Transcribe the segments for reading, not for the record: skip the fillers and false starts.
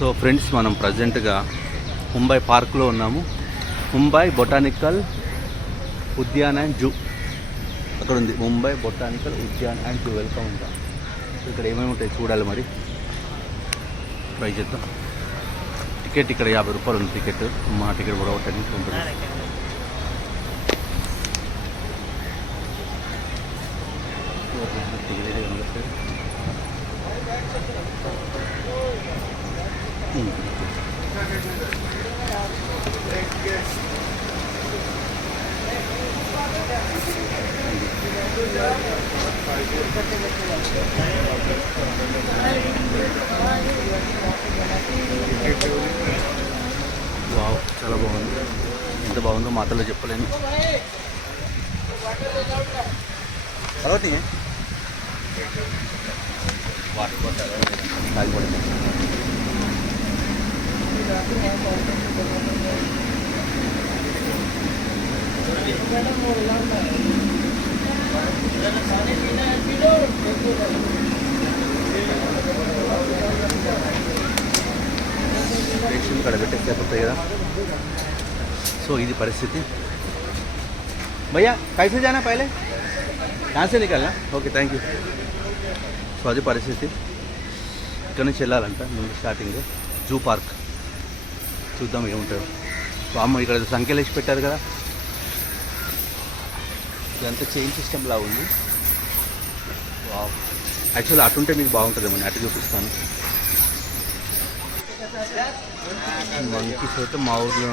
So friends, మనం ప్రజెంట్గా ముంబై పార్క్లో ఉన్నాము. Mumbai botanical Udyan and zoo అక్కడ ఉంది. Mumbai botanical Udyan and zoo welcome ఉంటాం. ఇక్కడ ఏమేమి ఉంటాయి చూడాలి, మరి ట్రై చేద్దాం. టికెట్ ఇక్కడ 50 రూపాయలు ఉంది టికెట్. మా టికెట్ కూడా ఒక 10 ఉంటుంది. వావ్, చాలా బాగుంది. ఎంత బాగుందో మాటల్లో చెప్పలేను. పర్వతి ఇక్కడ పెట్టేస్తే అయిపోతాయి కదా. సో ఇది పరిస్థితి. భయ్యా కైసే జానా పైలే యాసే నికాలనా? Okay, thank you. సో అది పరిస్థితి. ఇక్కడ నుంచి వెళ్ళాలంట ముందు స్టార్టింగ్ జూ పార్క్. చూద్దాం ఏముంటుందో. సో అమ్మ ఇక్కడ సంఖ్యలు వేసి పెట్టారు కదా. ఇదంతా చైన్ సిస్టమ్ లా ఉంది. యాక్చువల్లీ అటుంటే మీకు బాగుంటుందేమో, అటు చూపిస్తాను. మంకీస్ అయితే మా ఊర్లో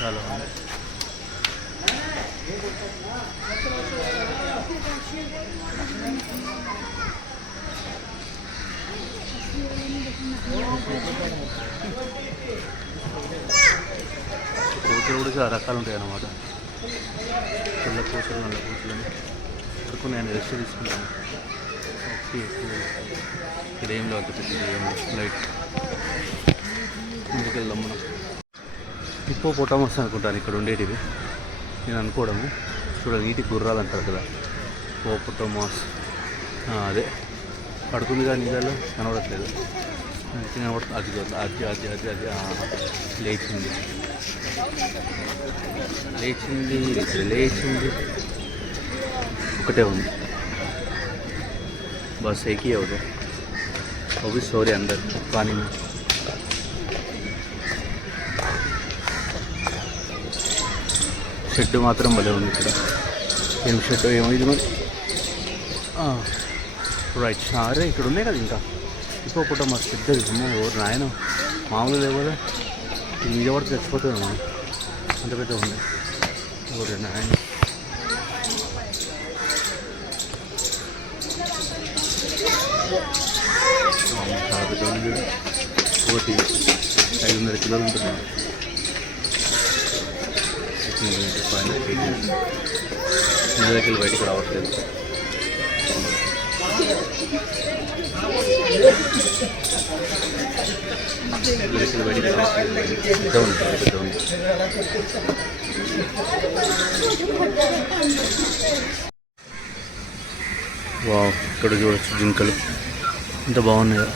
చాలా కోతులు కూడా చాలా రకాలు ఉంటాయి అన్నమాట. తెల్ల కోతులు, నల్ల కోతులు అని వరకు నేను రెస్ట్ తీసుకుంటాను. ఓకే, ఇక్కడ ఏం లేదు, ఏం లైట్ ముందుకు వెళ్దాం మనం. హిప్పోపోటామస్ అనుకుంటాను ఇక్కడ ఉండేటివి, నేను అనుకోవడము. చూడండి, నీటి గుర్రాలు అంటారు కదా, హిప్పోపోటామస్. అదే పడుకుంది కానీ నీళ్ళలో కనబడట్లేదు. కనబడుతుంది. అది అది అది అది అది లేచింది లేచింది లేచింది ఒకటే ఉంది. బస్ एक ही है उधर, वो भी सो रहे अंदर पानी में. షెడ్ మాత్రం భలే ఉంది ఇక్కడ. ఏం షెడ్ ఏమో ఇది మరి. రైట్, అరే ఇక్కడ ఉన్నాయి కదా ఇంకా హిప్పోపోటామస్ పెద్దది. ఓరు నాయన, మామూలు లేవు కదా. మీద పడితే చచ్చిపోతుంది మనం, అంత పెద్ద ఉంది. ఓరే నాయన, చాలా పెద్ద ఉంది. 500 కిలోలు ఉంటుంది. ఇంటి దగ్గర బయటికి రావట్లేదు. బయటికి రావట్లేదు. పెద్ద ఉంది, పెద్ద ఉంది. వావ్, ఇక్కడ చూడొచ్చు జింకలు ఎంత బాగున్నాయి కదా.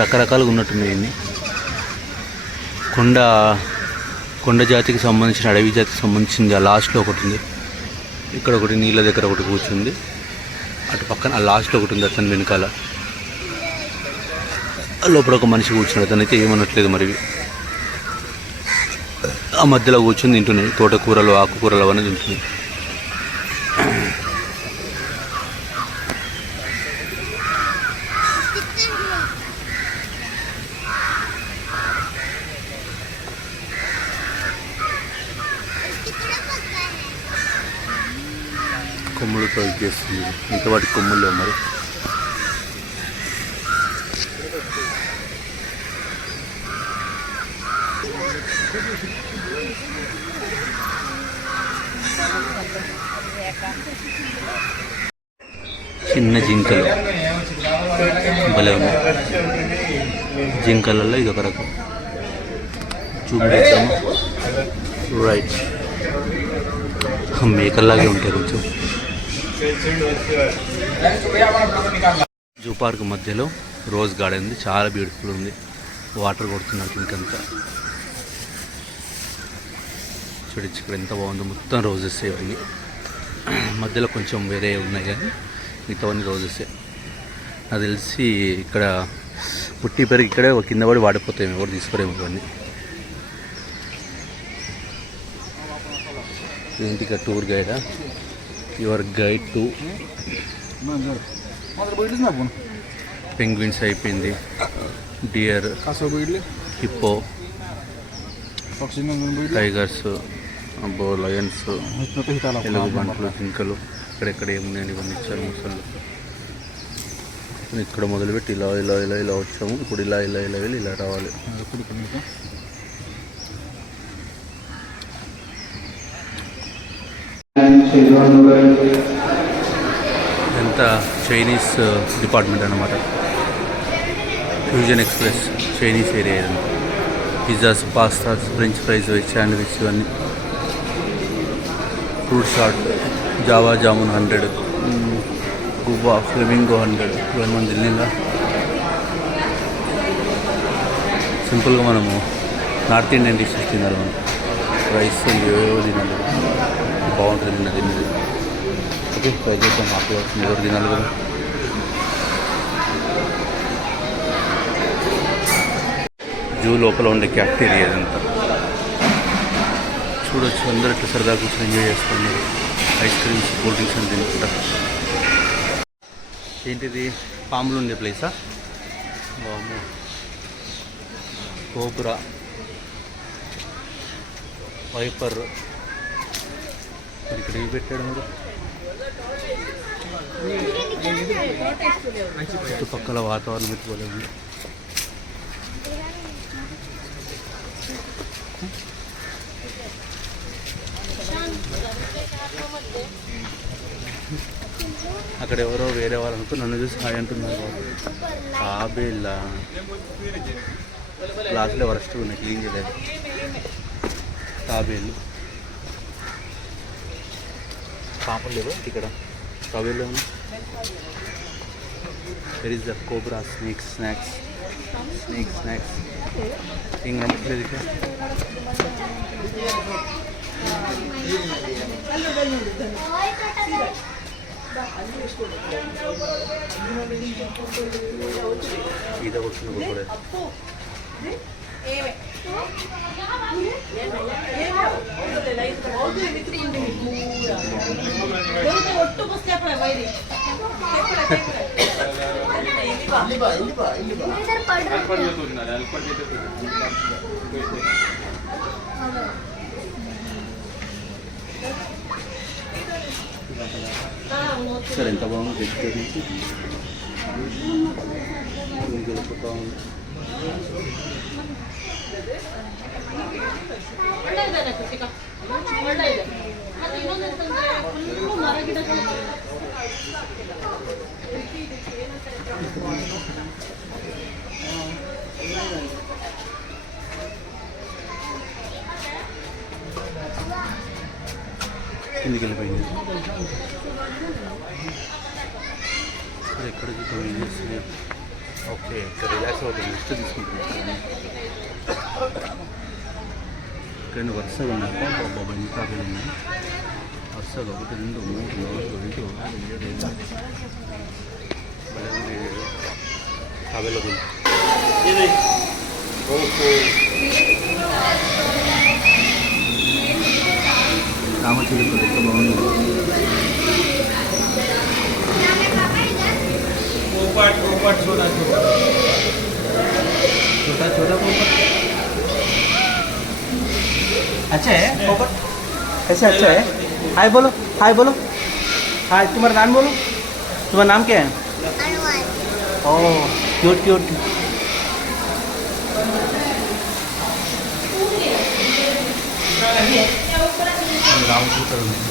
రకరకాలుగా ఉన్నట్టున్నాయి. ఇన్ని కొండ జాతికి సంబంధించిన, అడవి జాతికి సంబంధించింది. ఆ లాస్ట్లో ఒకటి ఉంది, ఇక్కడ ఒకటి నీళ్ళ దగ్గర ఒకటి కూర్చుంది. అటు పక్కన ఆ లాస్ట్లో ఒకటి ఉంది, అతని వెనకాల. లోపల ఒక మనిషి కూర్చున్నాడు, అతనైతే ఏమనట్లేదు మరి. ఆ మధ్యలో కూర్చొని తింటున్నాయి. తోటకూరలు, ఆకుకూరలు అవన్నీ తింటున్నాయి. కొమ్ములతో చేస్తుంది. ఇంకా వాటి కొమ్ముల్లో మరి చిన్న జింకలు భలే ఉన్నాయి. జింకలలో ఇది ఒక రకం. చూపించాము రైట్. మేకల్లాగే ఉంటాయి కొంచెం. జూ పార్క్ మధ్యలో రోజ్ గార్డెన్ ఉంది, చాలా బ్యూటిఫుల్ ఉంది. వాటర్ కొడుతున్నారు ఇంకంతా. చూడొచ్చు ఇక్కడ ఎంత బాగుందో, మొత్తం రోజెస్ ఇవన్నీ. మధ్యలో కొంచెం వేరే ఉన్నాయి కానీ మిగతావన్నీ రోజెసే. నాకు తెలిసి ఇక్కడ పుట్టి పెరిగి ఇక్కడే కింద పడి వాడిపోతాయి, ఎవరు తీసుకోలేము ఇవన్నీ. ఏంటి ఇక్కడ టూర్ గైడా? యువర్ గైడ్ టు పెంగ్విన్స్ అయిపోయింది, డియర్, హిప్పో, టైగర్స్, అబ్బో లయన్స్, ఎలుగు బంట్లు, జింకలు. ఇక్కడెక్కడ ఏమున్నాయండి ఇవన్నీ ఇచ్చారు ముసళ్ళు. ఇక్కడ మొదలుపెట్టి ఇలా ఇలా ఇలా ఇలా వచ్చాము. ఇప్పుడు ఇలా ఇలా ఇలా వెళ్ళి ఇలా రావాలి. ఎంత చైనీస్ డిపార్ట్మెంట్ అన్నమాట. ఫ్యూజన్ ఎక్స్ప్రెస్ చైనీస్ ఏరియా ఇదంతా. Pizzas, pastas, french fries, veg sandwich ఇవన్నీ. ఫ్రూట్ చాట్, జావా జామున్ 100, గువా ఫ్లెమింగో 100. ఇవన్నీ మనం తిన్నాగా. సింపుల్గా మనము నార్త్ ఇండియన్ డిషెస్ తినాలి. మనం రైస్ ఏవో తినాలి. బాగుంటుంది తిన్నది. ఓకే, ట్రై చేద్దాం. ఆకలి అవుతుంది, ఎవరు తినాలి కదా. జూ లోపల ఉండే క్యాఫ్టీరియా అదంతా చూడొచ్చు. అందరూ ఇట్లా సరదా కూర్చొని ఎంజాయ్ చేస్తున్నారు. ఐస్ క్రీమ్స్, కూల్ డ్రింక్స్ అని తింటుంటారు. ఏంటిది? పాములు ఉండే ప్లేసా? Cobra, wiper. ఇక్కడ ఏమి పెట్టాడు మీరు? చుట్టుపక్కల వాతావరణం పెట్టుకోలేదు. అక్కడ ఎవరో వేరే వాళ్ళు అనుకో నన్ను చూసి హాయ్ అంటున్నారు. కాబేలా క్లాసులో వరస్ట్ ఉన్నాయి, క్లీన్ చేయలేదు. తాబేళ్ళు, పాపలు లేవు ఇక్కడ. తాబేళ్ళు ఉన్నాయి. Where is the cobra, snakes, snacks ఏం కనిపించలేదు ఇక్కడ. సీదా కూర్చున్న కూడా సరే. ఎంత బాగుంది వెజిటేరియన్. బాగుంది. కిందికి వెళ్ళిపోయింది. ఎక్కడికి పోయింది? ఓకే, ఇక్కడ రిలాక్స్ అవుతుంది, రెస్ట్ తీసుకుంటున్నాను. ఇక్కడ వరుసగా ఉన్నాయి. బాబా ఎన్ని కాపీలు ఉన్నాయి వరుసగా. 1 2 3 4 5 6 అవైలబుల్. రామచిలుకలు ఎంత బాగుంది. छोटा छोटा पोपट अच्छा है. पोपट ऐसे अच्छा है. हाय बोलो, हाय बोलो, हाय. तुम्हारा नाम बोलो. तुम्हारा नाम क्या है? ओह क्यूट क्यूट. రామచిలుకలు ఉన్నాయి.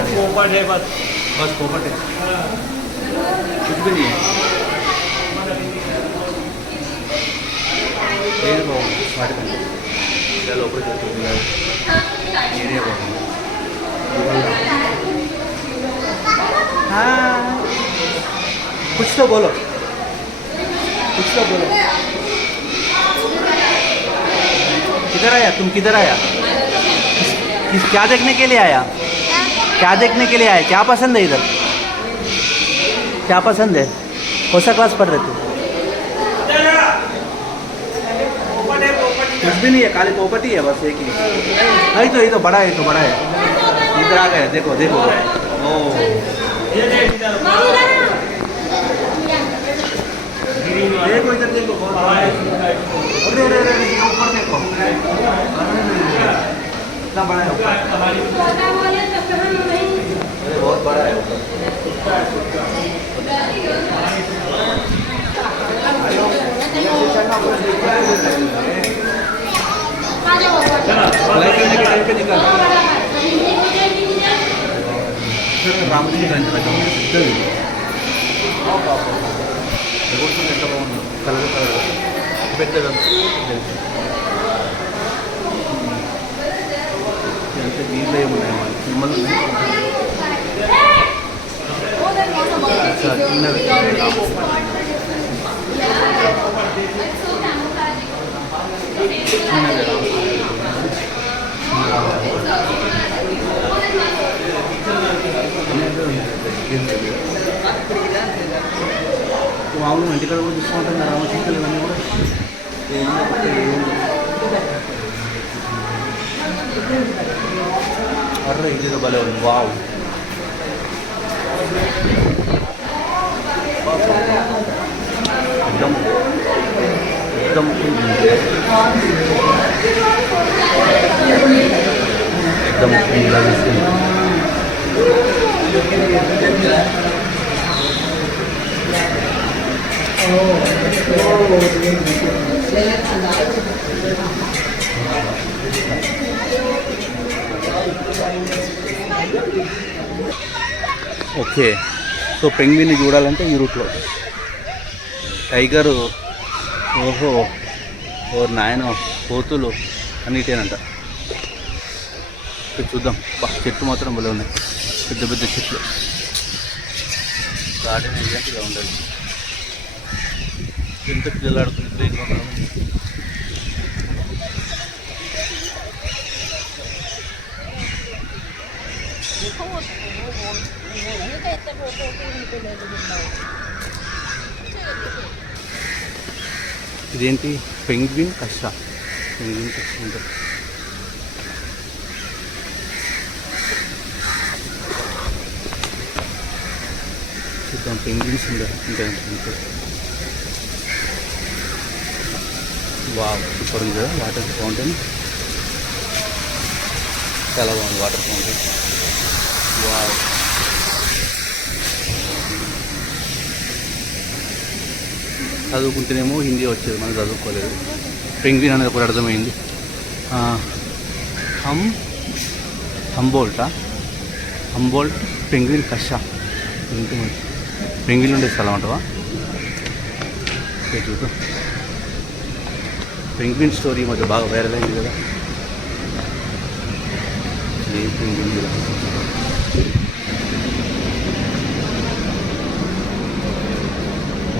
ఇది पोपट है बस। बस पोपट है, कुछ भी नहीं है। ఏది బాగుంది వాటికంటే ఇలా లోపలికి వెళ్తుంది ఏరియా బాగుంది. कुछ तो बोलो, कुछ तो बोलो. किधर आया तुम, किधर आया? क्या देखने के लिए आया? क्या देखने के लिए आया? क्या पसंद है इधर? क्या पसंद है? कौन सा क्लास पढ़ रहे थे? कुछ भी नहीं है, खाली पोपट ही है बस एक ही. नहीं तो ये तो बड़ा है, तो बड़ा है. इधर आ गया, देखो देखो. ओ देखो इधर देखो. अरे अरे अरे ये ऊपर देखो, इतना बड़ा है ऊपर. अरे बहुत बड़ा है ऊपर. రామజీ గంట పెద్దది ఎంత బాగుంది, కలర్ కలర్ పెద్దగా ఎంత దీంట్లో ఏమున్నాయి మన సినిమాలు ఉన్నాయి. చిన్నవి మామూలుగా ఇంటికాడ కూడా చూసుకుంటాం కదా రామచిలుకలు ఇవన్నీ కూడా. అర్రే ఇది భలే ఉంది. వావ్, एकदम एकदम एकदम ఓకే. సో పెంగ్విన్ని చూడాలంటే ఈ రూట్లో. టైగరు, ఓహో ఓ నాయనో, కోతులు అన్నిటేనంట. చూద్దాం. చెట్లు మాత్రం భలే ఉన్నాయి, పెద్ద పెద్ద చెట్లు. గార్డెన్ ఏరియా ఇలా ఉండాలి. ఎంత పిల్లలు ఆడుకుని ప్లే గ్రౌండ్. ఇదేంటి? పెంగ్విన్ కషా. పెంగ్విన్ కషా ఉంటుంది. చూద్దాం, పెంగ్విన్స్ ఉండరు ఇంకా. వావ్, సూపర్ ఉంది కదా వాటర్ ఫౌంటైన్. చాలా బాగుంది వాటర్ ఫౌంటైన్. వావ్, చదువుకుంటేనేమో హిందీ వచ్చేది, మనం చదువుకోలేదు. పెంగ్విన్ అనేది ఒకటి అర్థమైంది. Humboldt penguin కషా. పెంగ్విన్ ఉండే స్థలం అంటవా? చూద్దాం. పెంగ్విన్ స్టోరీ మధ్య బాగా వైరల్ అయింది కదా. పెంగ్విన్ కూడా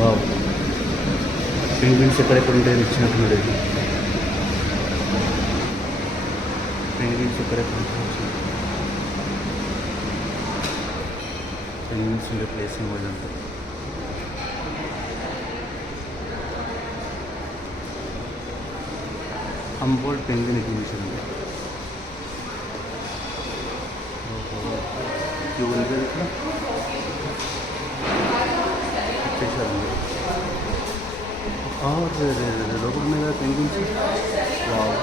వావ్, పెంగ్విన్స్ ఎక్కడెక్కడ ఉంటాయని ఇచ్చినట్టున్నాడు. పెంగ్విన్స్ ఎక్కడెక్కడ ఉంటాయి, పెంగ్విన్స్ ఉండే ప్లేస్ ఇవ్వాలంటే. హంబోల్ట్ పెంగ్విన్ ఎగ్జిబిషన్ ఉంది. క్యూ ఉంది కదా ఇక్కడ. వచ్చేసారు. లోపల మీద penguins. Wow.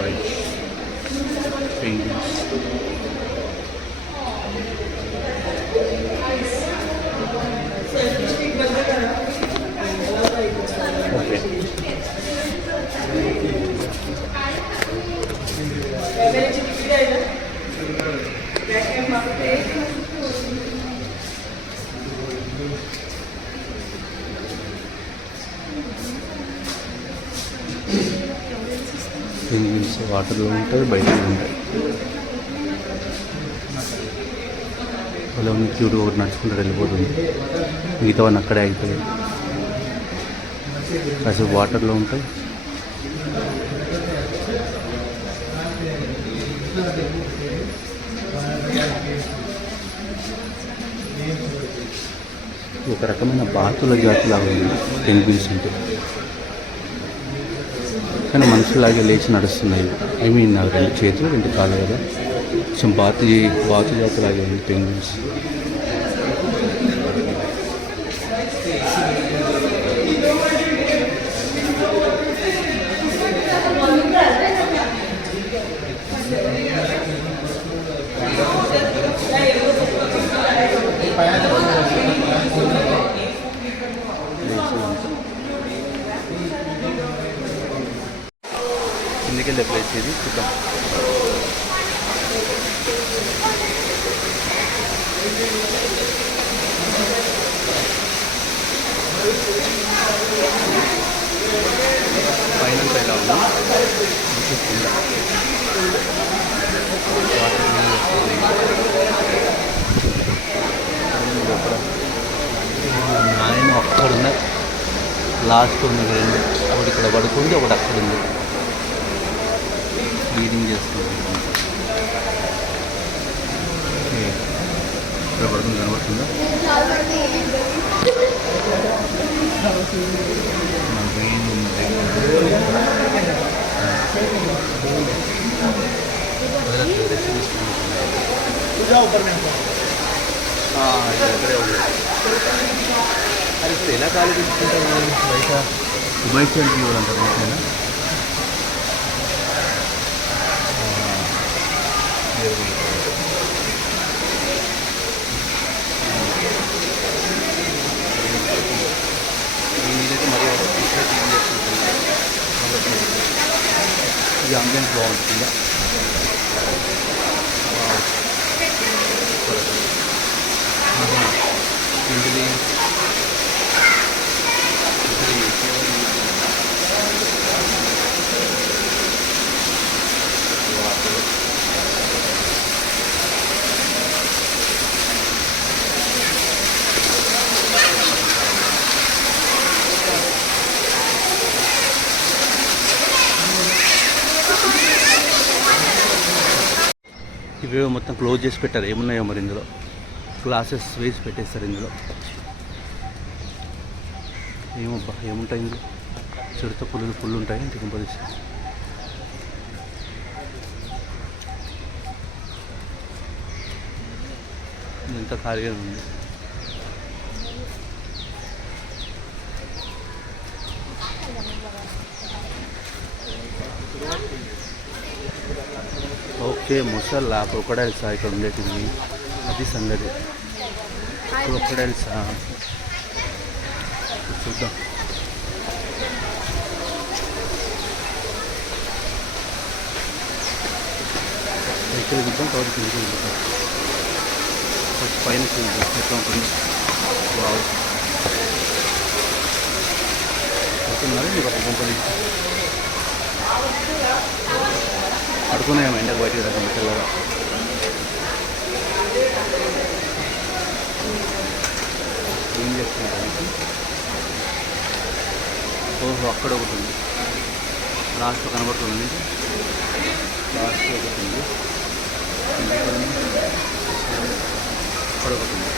Right penguins. Okay. Penguins వాటర్లో ఉంటుంది, బయట ఉంటాయి. అలా ఉంది క్యూట్గా ఒకటి నడుచుకుంటూ వెళ్ళిపోతుంది. మిగతావన్నీ అక్కడే అయిపోయాయి. కాసేపు వాటర్లో ఉంటాయి. ఒక రకమైన బాతుల జాతిలాగా ఉంది పెంగ్విన్స్ అంటే. కానీ మనుషులాగే లేచి నడుస్తున్నాయి. ఐ మీన్ నాకు 2 చేతులు 2 కాళ్ళు కదా. కొంచెం బాతు జాతిలాగే ఉంది పెంగ్విన్స్. కిందికెళ్ళే ప్లేస్ ఇది, చూద్దాం. పైన ఎలా ఉన్నా ఆయన అక్కడున్న లాస్ట్ ఉన్నది 2. ఒకటి ఇక్కడ పడుకుంది, ఒకటి అక్కడ ఉంది. ఫీడింగ్ చేస్తుంది. ఇక్కడ పడుతుంది, కనబడుతుందా? ఇక్కడే ఉంది. అది ఇప్పుడు ఎలా ఖాళీ తీసుకుంటారు బయట? ఉభయచండి ఇవ్వాలంటారు బయట. నేనైతే మరి ఈ అంబియన్స్ బాగుంటుందా? ఇంటిది ఇవే మొత్తం క్లోజ్ చేసి పెట్టారు. ఏమున్నాయో మరి ఇందులో గ్లాసెస్ వేసి పెట్టేస్తారు ఇందులో. ఏమబ్బా ఏముంటాయి ఇందులో? చిరుత పుల్లు ఉంటాయి. ఇంటికి కంపల్సరీ ఇంత ఖాళీగా ఉంది. ఓకే, ముసల్లా క్రొకడైల్సా ఇక్కడ ఉండేటివి? అది సంగతి. క్రొకడైల్సా చూద్దాం. ఇక్కడ చూద్దాం, తర్వాత కిందకి చూద్దాం. ఫస్ట్ పైన చూద్దాం ఎట్లా ఉంటుంది. వావ్, వస్తున్నారు మీకు ఒక కంపెనీ పడుకున్నాయేమో ఎండకు బయటికి రాకుండా తెల్లగా. ఏం చేస్తున్నారు? ఓహో, అక్కడ ఒకటి ఉంది, లాస్ట్లో కనబడుతుంది. లాస్ట్లో ఒకటి ఉంది, అక్కడ ఒకటి ఉంది.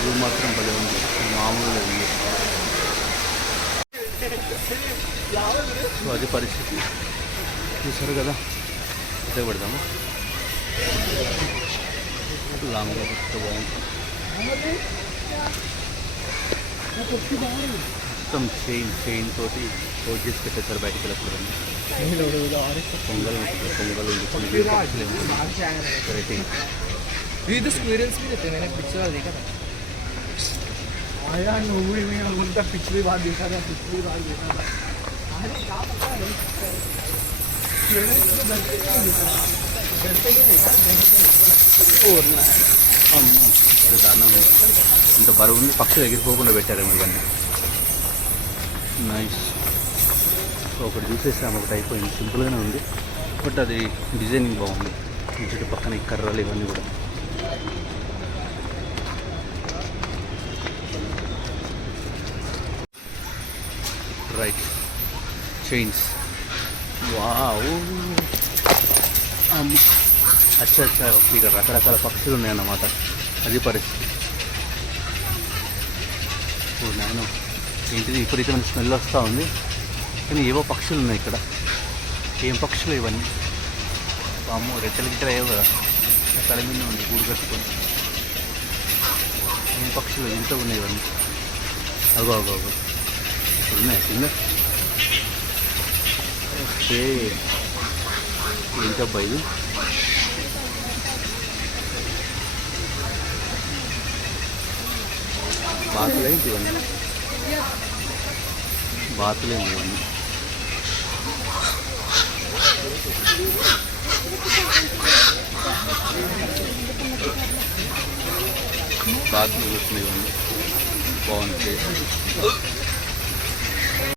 ఇది మాత్రం భలే ఉంది, మామూలుగా ఉంది. సో అది పరిస్థితి. చూసారు కదా, ఇదే పెడదాము. లాంగ్గా పెడితే బాగుంటుంది. మొత్తం చైన్ తోటి క్లోజ్ చేసి పెట్టేస్తారు, బయటికి వెళ్ళకూడదని. పొంగల్ ఉంటుంది, పొంగల్ ఉంది, వెరైటీ. विद स्क्विरल्स भी रहते हैं, मैंने पिछली बार देखा था। आया मूवी में उनका पिछली बार देखा था। अरे क्या पता है దారుణంగా ఇంత బరువు ఉంది, పక్షులు ఎగిరిపోకుండా పెట్టారేమో ఇవన్నీ. నైస్. సో ఒకటి చూసేసాము, ఒకటి అయిపోయింది. సింపుల్గానే ఉంది, బట్ అది డిజైనింగ్ బాగుంది. ఈ చుట్టూ పక్కన ఈ కర్రలు ఇవన్నీ కూడా. Right, chains. వావ్, అచ్చా అచ్చా, ఇక్కడ రకరకాల పక్షులు ఉన్నాయన్నమాట. అది పరిస్థితి. ఓ నాయన, ఏంటిది విపరీతమైన స్మెల్ వస్తూ ఉంది, కానీ ఏవో పక్షులు ఉన్నాయి ఇక్కడ. ఏం పక్షులు ఇవన్నీ? అమ్మో, రెట్టెల గిట్టెలు ఏవో కదా, తల మీద ఉంది గూడు కట్టుకొని. ఏం పక్షులు ఇంత ఉన్నాయి ఇవన్నీ? అగో అగో అగో, ఇక్కడ ఉన్నాయి కింద. ఓకే, ఏంటబ్బా ఇది? బాతులేంటి ఇవన్నీ? బాతులేంటి ఇవన్నీ? బాతులు వస్తున్నాయి ఇవన్నీ. బాగుంది.